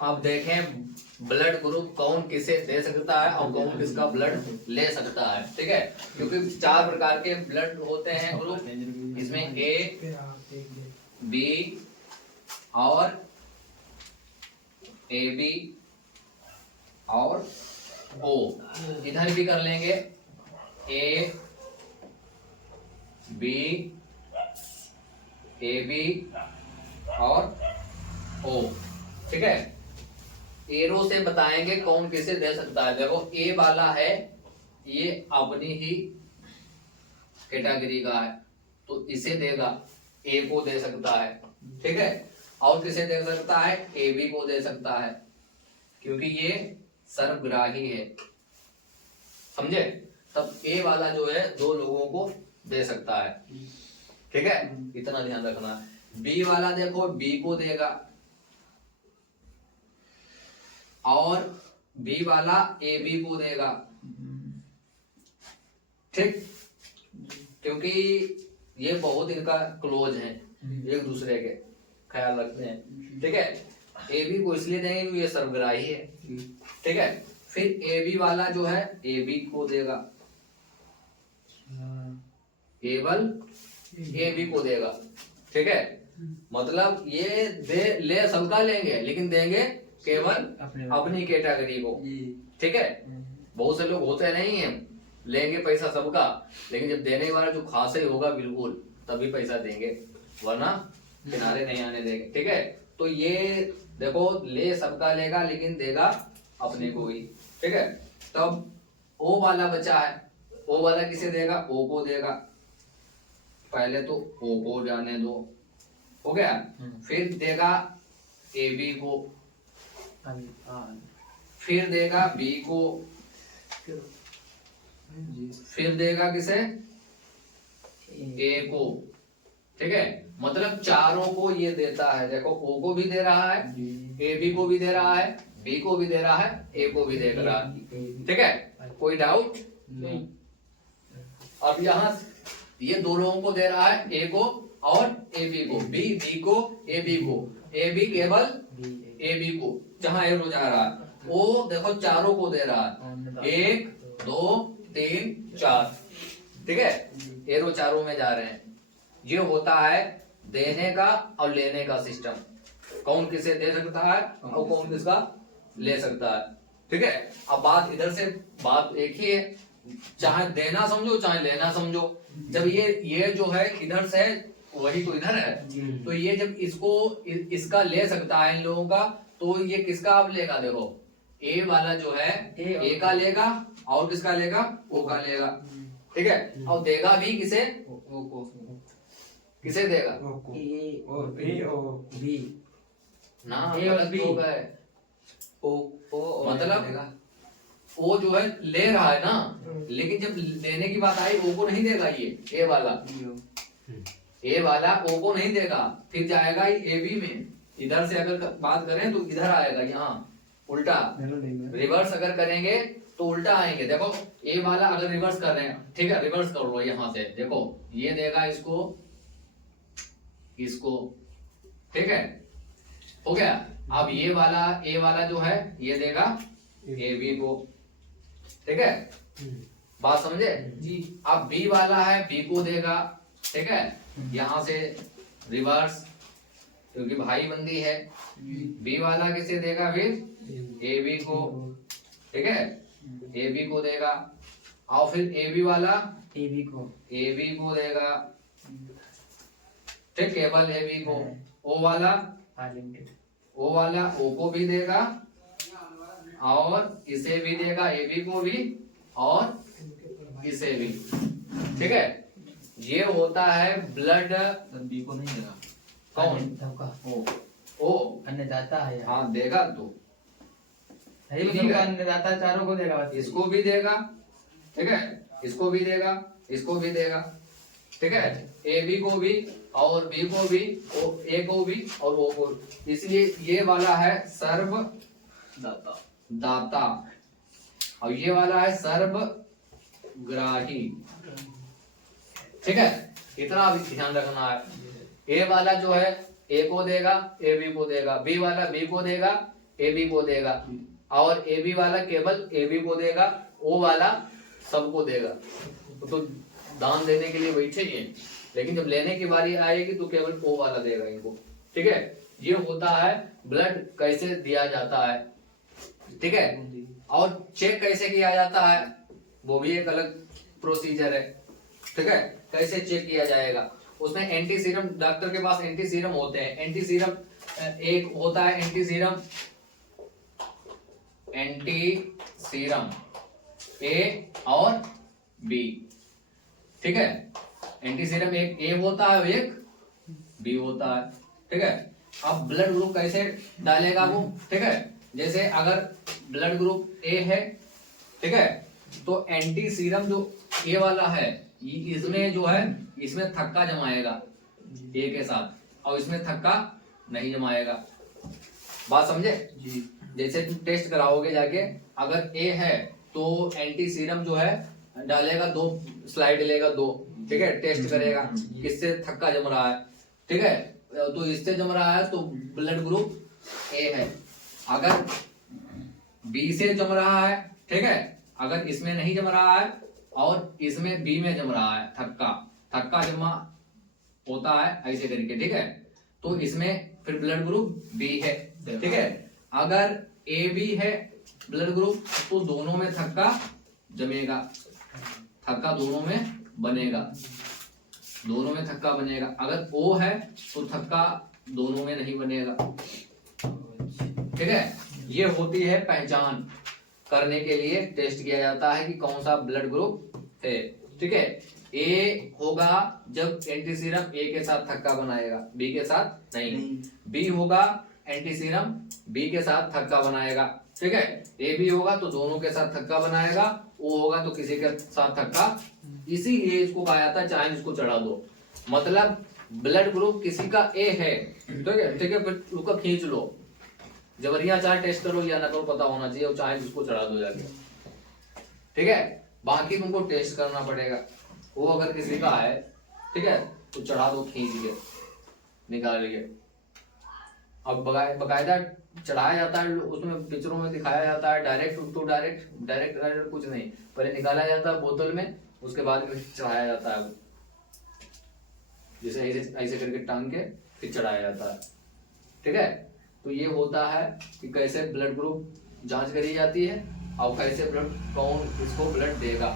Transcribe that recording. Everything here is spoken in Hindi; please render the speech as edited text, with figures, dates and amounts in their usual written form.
अब देखें ब्लड ग्रुप कौन किसे दे सकता है और कौन किसका ब्लड ले सकता है, ठीक है। क्योंकि 4 प्रकार के ब्लड होते हैं ग्रुप, इसमें ए, बी और ए बी और ओ। इधर भी कर लेंगे ए बी, ए बी और ओ, ठीक है। एरो से बताएंगे कौन किसे दे सकता है। देखो ए वाला है, ये अपनी ही कैटेगरी का है तो इसे देगा, ए को दे सकता है, ठीक है। और किसे दे सकता है, ए बी को दे सकता है, क्योंकि ये सर्वग्राही है, समझे। तब ए वाला जो है 2 लोगों को दे सकता है, ठीक है, इतना ध्यान रखना। बी वाला देखो बी को देगा और बी वाला ए बी को देगा, ठीक, क्योंकि ये बहुत इनका क्लोज है, एक दूसरे के ख्याल रखते हैं, ठीक है। ए बी को इसलिए देंगे क्योंकि ये सर्वग्राही है, ठीक है। फिर ए बी वाला जो है ए बी को देगा, केवल ए बी को देगा, ठीक है। मतलब ये ले सबका लेंगे लेकिन देंगे केवल अपनी कैटेगरी को, ठीक है। बहुत से लोग होते नहीं है, लेंगे पैसा सबका, लेकिन जब देने वाला जो खास ही होगा बिल्कुल तभी पैसा देंगे, वरना किनारे नहीं आने देंगे, ठीक है। तो ये देखो ले सबका लेगा लेकिन देगा अपने को ही, ठीक है। तब ओ वाला बचा है, ओ वाला किसे देगा, ओ को देगा। पहले तो ओ को जाने दो, हो गया। फिर देगा ए बी को, फिर देगा बी को, फिर देगा किसे, ए को, ठीक है। मतलब चारों को ये देता है। देखो ओ को भी दे रहा है, ए बी को भी दे रहा है, बी को भी दे रहा है, ए को भी दे रहा है, ठीक है। कोई डाउट नहीं। अब यहाँ ये 2 लोगों को दे रहा है, ए को और ए बी को, बी बी को, ए बी को, ए बी केवल ए बी को, जहां एरो जा रहा है। ओ देखो चारों को दे रहा है, 1 2 3 4, ठीक है। एरो चारों में जा रहे हैं। ये होता है देने का और लेने का सिस्टम, कौन किसे दे सकता है और कौन किसका ले सकता है, ठीक है। अब बात इधर से बात एक ही है, चाहे देना समझो चाहे लेना समझो। जब ये जो है इधर से वही तो इधर है, तो ये जब इसका ले सकता है इन लोगों का, तो ये किसका अब लेगा, देखो ए वाला जो है ए का लेगा और किसका लेगा, ओ का लेगा, ठीक है। और देगा भी किसे, ओ को, किसे देगा, बी ना गलत हो गए। ओ मतलब ओ जो है ले रहा है ना, लेकिन जब लेने की बात आई ओ को नहीं देगा, ये ए वाला ओ को नहीं देगा, फिर जाएगा ए बी में। इधर से अगर बात करें तो इधर आएगा, यहाँ उल्टा रिवर्स अगर करेंगे तो उल्टा आएंगे। देखो ए वाला अगर रिवर्स कर रहे हैं, ठीक है, रिवर्स कर लो यहाँ से, देखो ये देगा इसको, इसको, ठीक है, हो गया। अब ये वाला ए वाला जो है ये देगा ए बी को, ठीक है, बात समझे जी। अब बी वाला है बी को देगा, ठीक है, यहाँ से रिवर्स क्योंकि भाई बंदी है। बी वाला किसे देगा, फिर ए बी को, ठीक है, ए बी को देगा। और फिर ए बी वाला ए बी को देगा, ठीक, केवल ए बी को। ओ वाला ओ को भी देगा और इसे भी देगा, ए बी को भी और इसे भी, ठीक है। ये होता है ब्लड, बी को नहीं देगा, कौन, ओ अन्नदाता है, हाँ देगा तो अन्नदाता चारों को देगा, इसको भी देगा, ठीक है, इसको भी देगा, इसको भी देगा, ठीक है, ए बी को भी और बी को भी, ए को भी और ओ को। इसलिए ये वाला है सर्व दाता और ये वाला है सर्वग्राही, ठीक है। इतना भी ध्यान रखना है। ए वाला जो है ए को देगा, ए बी को देगा, बी वाला बी को देगा, ए बी को देगा, और ए बी वाला केवल ए बी को देगा, ओ वाला सबको देगा। तो दान देने के लिए बैठे ही हैं, लेकिन जब लेने की बारी आएगी तो केवल ओ वाला देगा इनको। ठीक है, ये होता है ब्लड कैसे दिया जाता है। ठीक है, और चेक कैसे किया जाता है वो भी एक अलग प्रोसीजर है। ठीक है, कैसे चेक किया जाएगा, उसमें एंटी सीरम, डॉक्टर के पास एंटी सीरम होते हैं। एंटी सीरम एक होता है एंटी सीरम ए और बी। ठीक है, एंटी सीरम एक ए होता है, एक बी होता है। ठीक है, अब ब्लड ग्रुप कैसे डालेगा वो। ठीक है, जैसे अगर ब्लड ग्रुप ए है, ठीक है, तो एंटी सीरम जो ए वाला है इसमें जो है, इसमें थक्का जमाएगा ए के साथ, और इसमें थक्का नहीं जमाएगा। बात समझे जी। जैसे तुम टेस्ट कराओगे जाके, अगर ए है तो एंटी सीरम जो है डालेगा, 2 स्लाइड लेगा 2। ठीक है, टेस्ट करेगा किससे थक्का जम रहा है। ठीक है, तो इससे जम रहा है तो ब्लड ग्रुप ए है। अगर बी से जम रहा है, ठीक है, अगर इसमें नहीं जम रहा है और इसमें बी में जम रहा है, थक्का जमा होता है ऐसे करके। ठीक है, तो इसमें फिर ब्लड ग्रुप बी है। ठीक है, अगर ए बी है ब्लड ग्रुप तो दोनों में थक्का जमेगा, थक्का दोनों में बनेगा, दोनों में थक्का बनेगा। अगर ओ है तो थक्का दोनों में नहीं बनेगा। ठीक है, ये होती है पहचान करने के लिए टेस्ट किया जाता है कि कौन सा ब्लड ग्रुप है। ठीक है, ए होगा जब एंटी सीरम ए के साथ थक्का बनाएगा, बी के साथ नहीं। बी होगा एंटी सीरम बी के साथ थक्का बनाएगा। ठीक है, ए बी होगा तो दोनों के साथ थक्का बनाएगा, ओ होगा तो किसी के साथ थक्का। इसीलिए इसको कहा जाता है चाहे इसको चढ़ा दो। मतलब ब्लड ग्रुप किसी का ए है, ठीक है, फिर उसका खींच लो, जबरिया चाहे टेस्ट करो या ना करो, पता होना चाहिए, और चाहे उसको चढ़ा दो जाके। ठीक है, बाकी तुमको टेस्ट करना पड़ेगा। वो अगर किसी का है, ठीक है, तो चढ़ा दो, खींच के निकालिए। अब बकायदा चढ़ाया जाता है, उसमें पिक्चरों में दिखाया जाता है, डायरेक्ट कुछ नहीं, पहले निकाला जाता है बोतल में, उसके बाद में चढ़ाया जाता है, जैसे ऐसे करके टांग के फिर चढ़ाया जाता है। ठीक है, तो ये होता है कि कैसे ब्लड ग्रुप जांच करी जाती है और कैसे ब्लड कौन इसको ब्लड देगा।